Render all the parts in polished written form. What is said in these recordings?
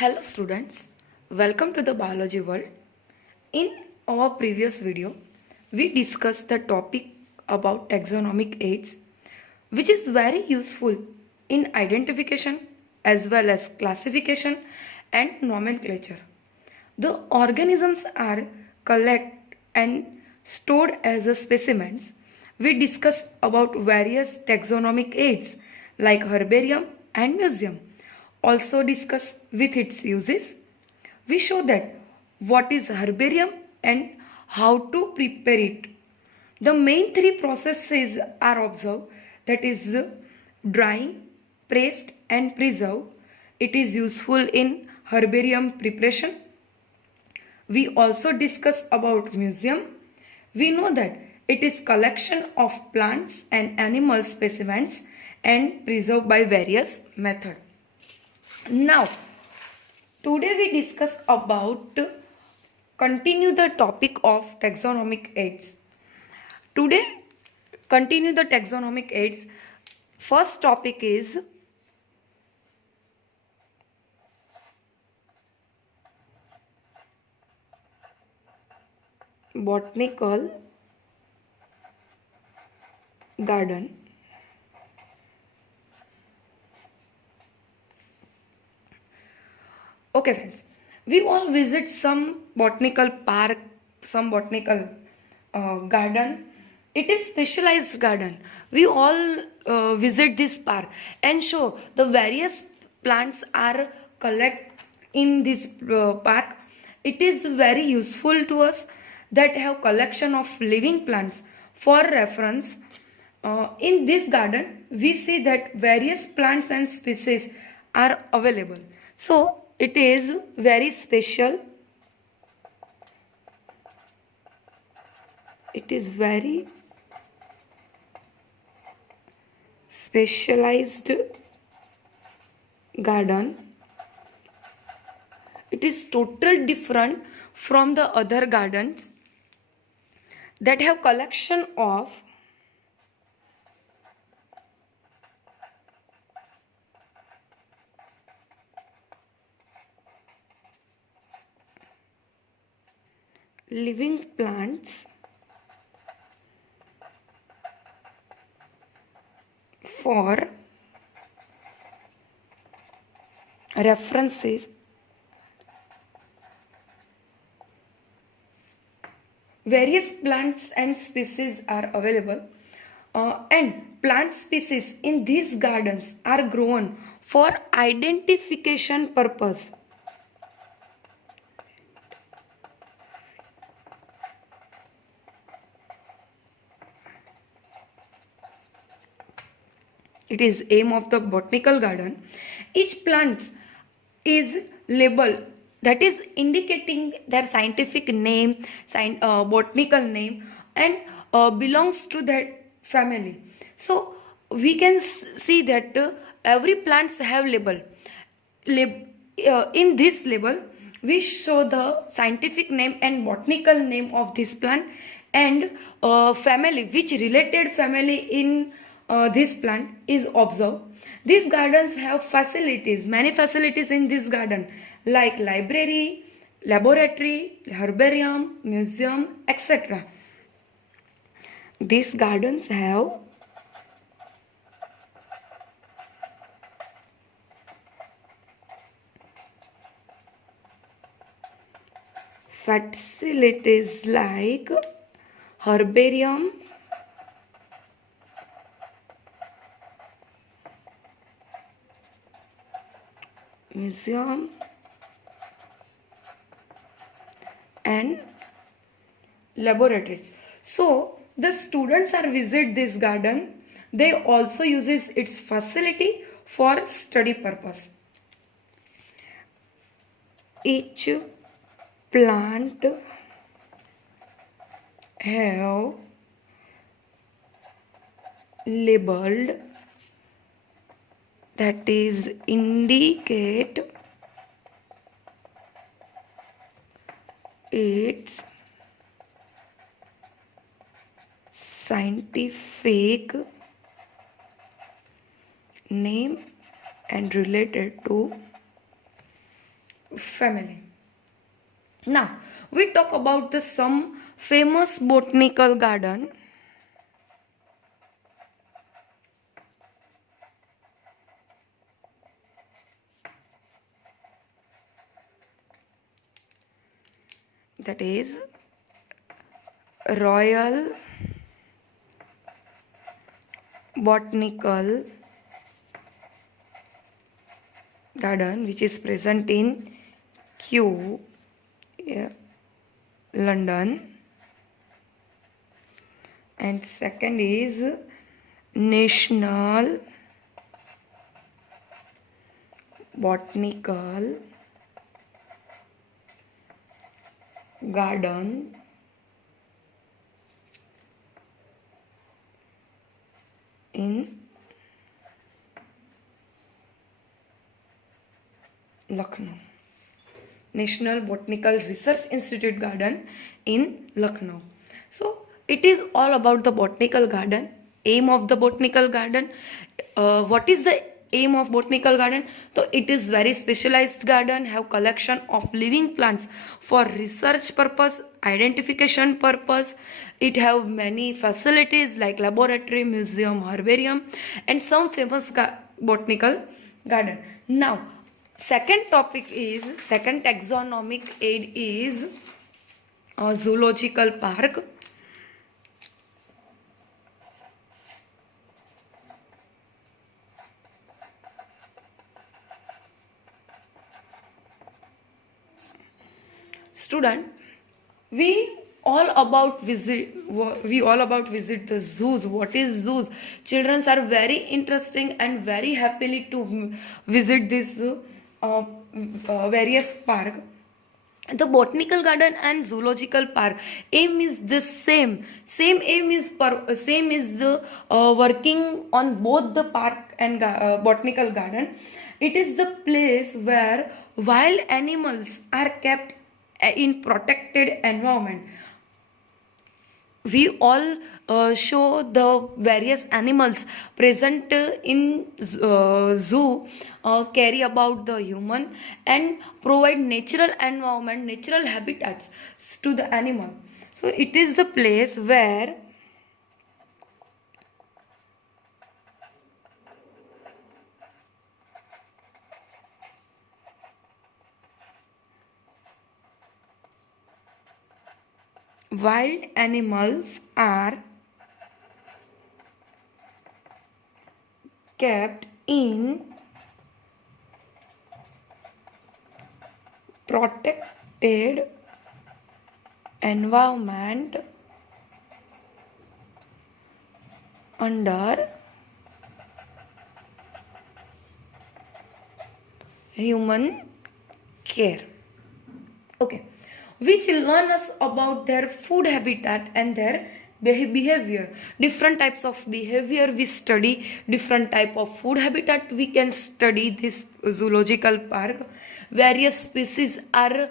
Hello students, welcome to the biology world. In our previous video, we discussed the topic about taxonomic aids, which is very useful in identification as well as classification and nomenclature. The organisms are collected and stored as a specimens. We discussed about various taxonomic aids like herbarium and museum. Also discuss with its uses. We show that what is herbarium and how to prepare it. The main three processes are observed, that is drying, pressed and preserve. It is useful in herbarium preparation. We also discuss about museum. We know that it is collection of plants and animal specimens and preserved by various methods. Now, today we discuss about continue the topic of taxonomic aids. Today, continue the taxonomic aids. First topic is Botanical Garden. Okay friends, we all visit some botanical park, some botanical garden. It is specialized garden. We all visit this park and show the various plants are collect in this park. It is very useful to us that have collection of living plants. For reference, in this garden we see that various plants and species are available. So it is very special. It is very specialized garden. It is totally different from the other gardens that have collection of living plants for references. Various plants and species are available and plant species in these gardens are grown for identification purpose. It is aim of the botanical garden. Each plant is labeled, that is indicating their scientific name, botanical name, and belongs to that family. So we can see that every plants have label. In this label, we show the scientific name and botanical name of this plant and family, which related family in this plant is observed. These gardens have facilities, many facilities in this garden like library, laboratory, herbarium, museum, etc. These gardens have facilities like herbarium, museum and laboratories. So the students are visit this garden. They also uses its facility for study purpose. Each plant have labeled, that is indicate its scientific name and related to family. Now we talk about the some famous botanical garden. That is Royal Botanical Garden, which is present in Kew, London. And second is National Botanical Garden in Lucknow. National Botanical Research Institute Garden in Lucknow. So it is all about the botanical garden. Aim of the botanical garden. What is the aim of botanical garden? So it is very specialized garden, have collection of living plants for research purpose, identification purpose. It have many facilities like laboratory, museum, herbarium, and some famous botanical garden. Now second taxonomic aid is Zoological Park. Student, we all about visit the zoos. What is zoos? Children are very interesting and very happily to visit this various park. The botanical garden and zoological park aim is the same aim is the working on both the park and botanical garden. It is the place where wild animals are kept in protected environment. We all show the various animals present in zoo carry about the human and provide natural environment, natural habitats to the animal. So it is the place where wild animals are kept in protected environment under human care. Okay, which learn us about their food habitat and their behavior. Different types of behavior we study, different type of food habitat we can study this zoological park. Various species are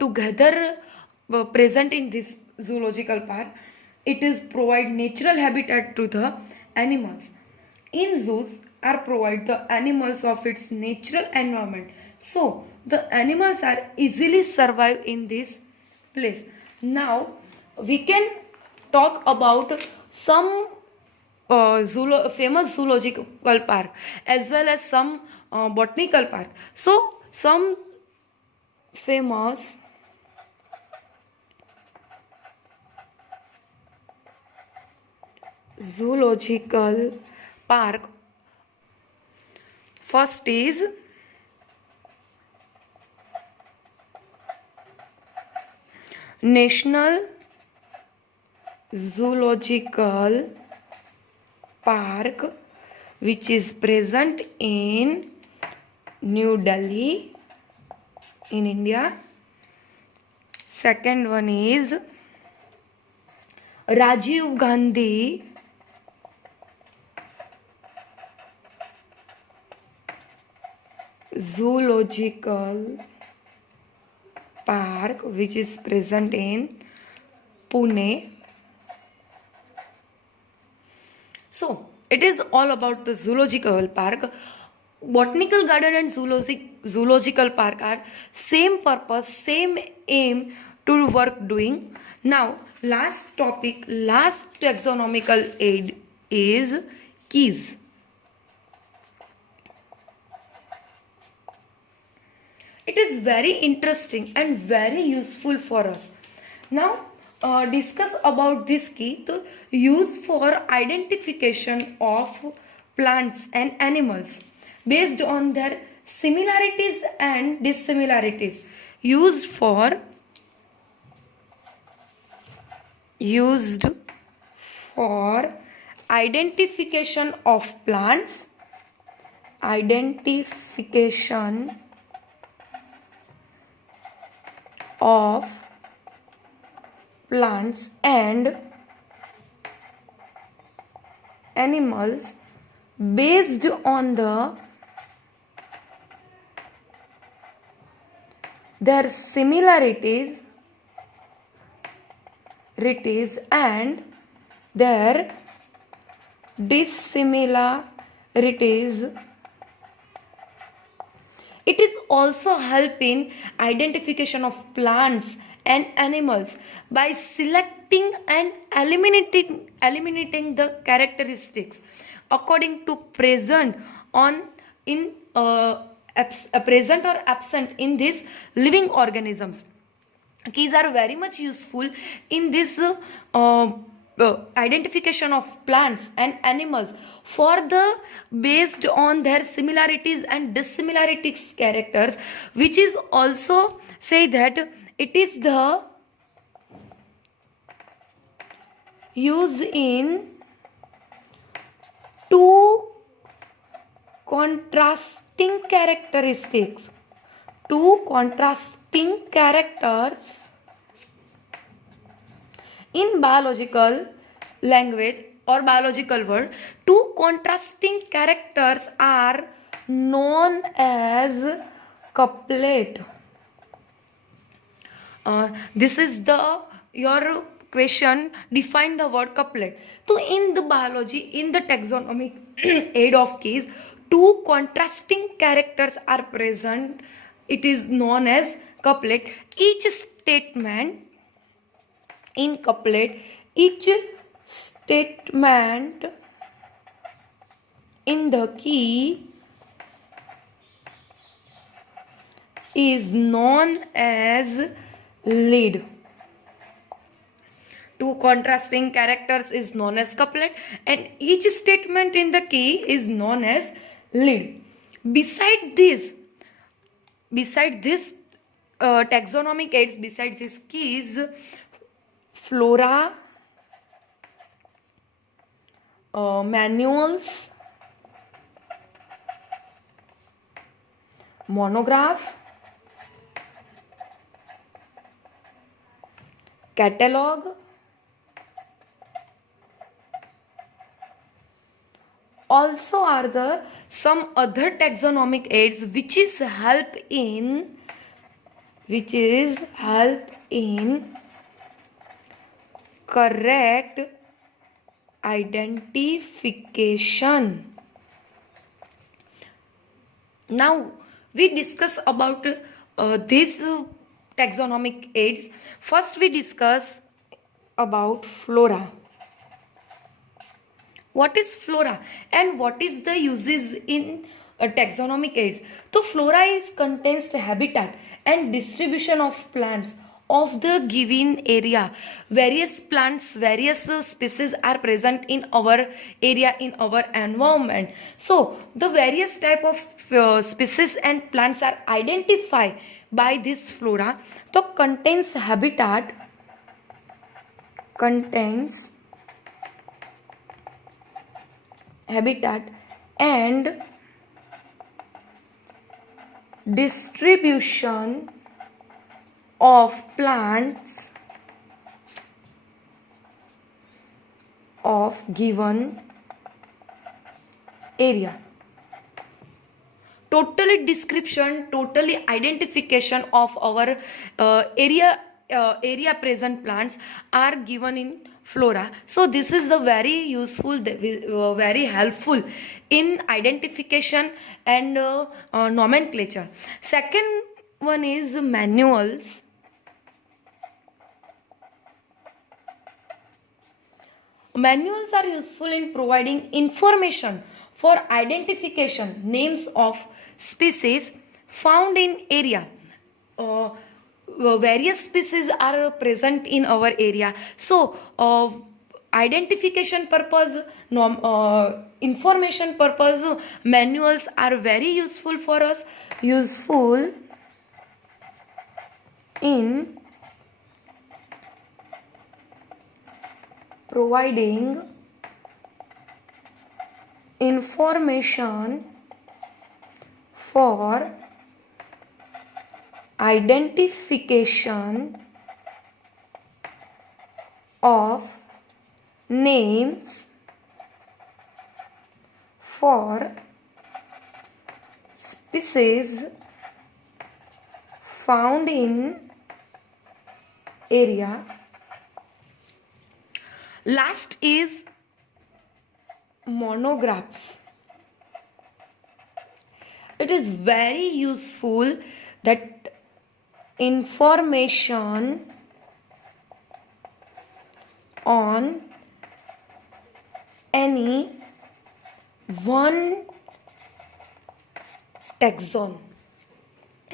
together present in this zoological park. It is provide natural habitat to the animals. In zoos are provide the animals of its natural environment, so the animals are easily survive in this place. Now we can talk about some famous zoological park as well as some botanical park. So some famous zoological park. First is National Zoological Park, which is present in New Delhi in India. Second one is Rajiv Gandhi Zoological Park, which is present in Pune. So it is all about the zoological park. Botanical Garden and Zoological Park are same purpose, same aim to work doing. Now, last topic, last taxonomical aid is keys. It is very interesting and very useful for us. Now, discuss about this key to use for identification of plants and animals based on their similarities and dissimilarities. Used for identification of plants, and animals based on their similarities and their dissimilarities. It is also help in identification of plants and animals by selecting and eliminating the characteristics according to present or absent in these living organisms. Keys are very much useful in this identification of plants and animals for the based on their similarities and dissimilarities characters, which is also say that it is the use in two contrasting characteristics, characters. In biological language or biological word, two contrasting characters are known as couplet. This is your question. Define the word couplet. So in the biology, in the taxonomic aid of keys, two contrasting characters are present. It is known as couplet. Each statement in couplet, each statement in the key is known as lead. Two contrasting characters is known as couplet and each statement in the key is known as lead. Beside this taxonomic aids, beside this keys, Flora, manuals, monograph, catalog, also are the some other taxonomic aids which is help in correct identification. Now we discuss about this taxonomic aids. First we discuss about flora. What is flora and what is the uses in taxonomic aids? So flora is contains the habitat and distribution of plants of the given area. Various plants, various species are present in our area, in our environment. So the various type of species and plants are identified by this flora. So contains habitat, and distribution of plants of given area. Totally description, totally identification of our area present plants are given in flora. So this is the very useful, very helpful in identification and nomenclature. Second one is manuals. Manuals are useful in providing information for identification, names of species found in area. Various species are present in our area. So, identification purpose, information purpose, manuals are very useful for us. Useful in providing information for identification of names for species found in area. Last is monographs. It is very useful that information on any one taxon.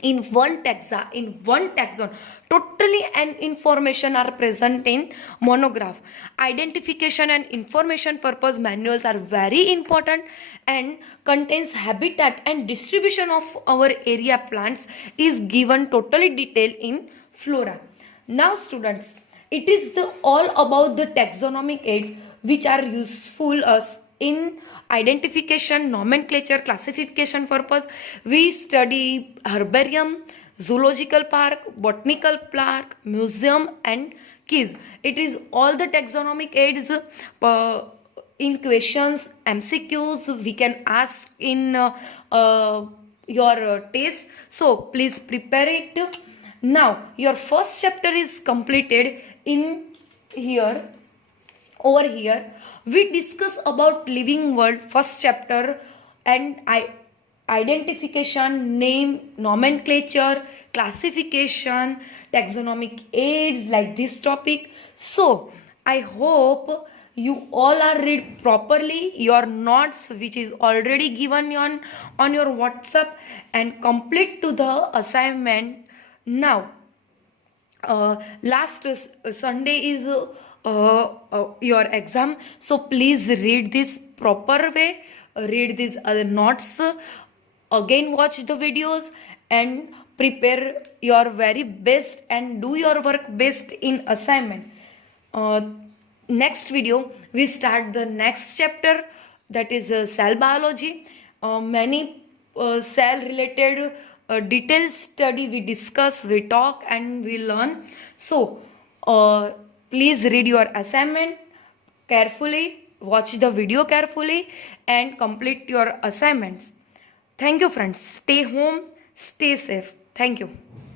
In one taxon, totally and information are present in monograph. Identification and information purpose manuals are very important and contains habitat and distribution of our area plants is given totally detailed in flora. Now students, it is all about the taxonomic aids which are useful us in identification, nomenclature, classification purpose. We study herbarium, zoological park, botanical park, museum and quiz. It is all the taxonomic aids in questions, MCQs we can ask in your test. So please prepare it. Now your first chapter is completed in here. Over here we discuss about living world first chapter and identification, name, nomenclature, classification, taxonomic aids like this topic. So I hope you all are read properly your notes which is already given on your WhatsApp and complete to the assignment. Now last Sunday is your exam, so please read this proper way, read these other notes, again watch the videos and prepare your very best and do your work best in assignment. Next video we start the next chapter, that is cell biology. Many cell related detailed study we discuss, we talk and we learn. So please read your assignment carefully, watch the video carefully and complete your assignments. Thank you friends. Stay home, stay safe. Thank you.